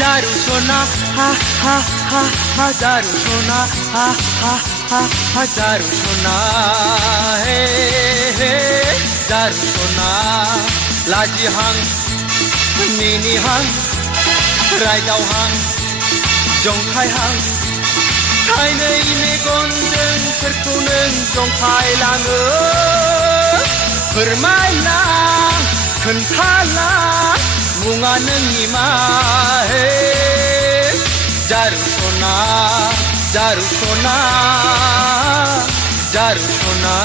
জারু সোনা হা হা হা হা জারু সোনা হা হা হা হা জারু সোনা হে হে জারু সোনা लाजिहां मिनिहां रायदावहां जंखायहां थाइनै मेगनजों सोरखौ नों जंखायलाङो फोरमायलां खोन्थालां मुङा नोंनि मा हे जारु सना जारु सना जारु सना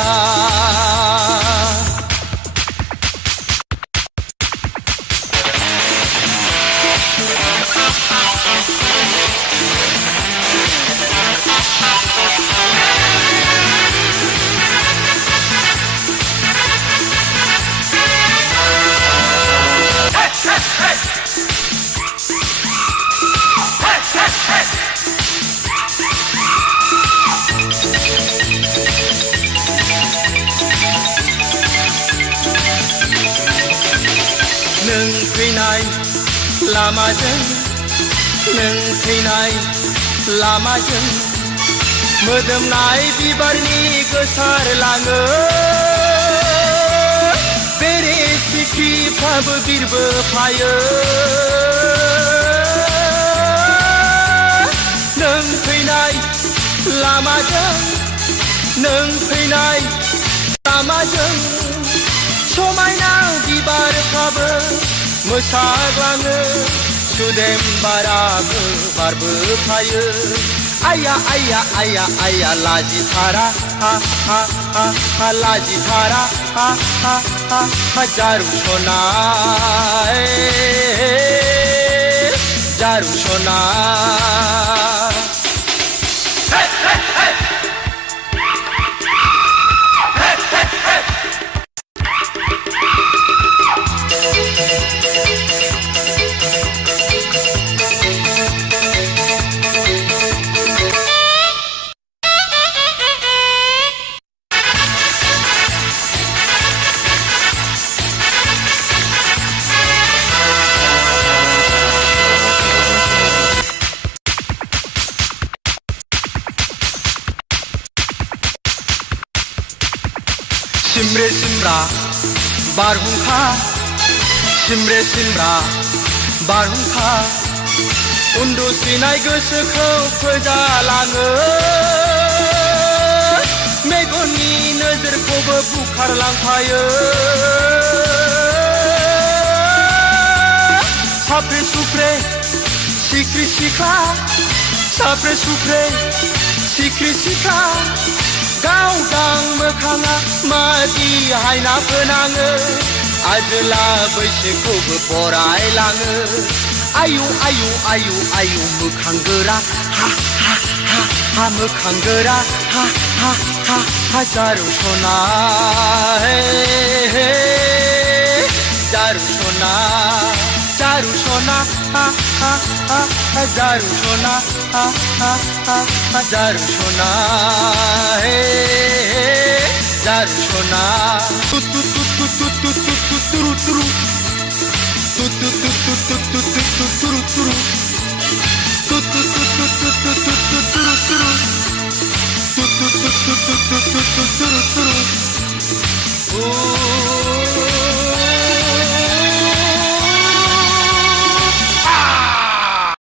नों फैनाय लामाजों नों फैनाय लामाजों मोदोमनाय बिबारनि गोसारलाङो बेरे सिख्रिफ्राबो बिरबोफायो नों फैनाय लामाजों नों फैनाय लामाजों समायना बिबारफ्राबो मोसाग्लाङो सुदेम बाराबो बारबोफायो आया आया आया आया लाजिथारा हा हा हा हा लाजिथारा हा हा हा हा जारु सना जारु सना सिमरे सिमरा बारहुंखा सिमरे सिमरा बारहुंखा उन्दुसिनाय गोसोखौ फोजालाङो मेगननि नोजोरखौबो बुखारलांफायो साफ्रे सुफ्रे सिख्रि सिख्ला साफ्रे सुफ्रे सिख्रि सिख्ला गावदां मोखाङा मादि हायना फोनाङो आजोला बैसोखौबो बरायलाङो आयु आयु आयु आयु मोखां गोरा हा हा हा हा मोखां गोरा हा हा हा हा जारु सना हे हे जारु सना हा हा हा जारु सना हा हा हा जारु सना हे जारु सना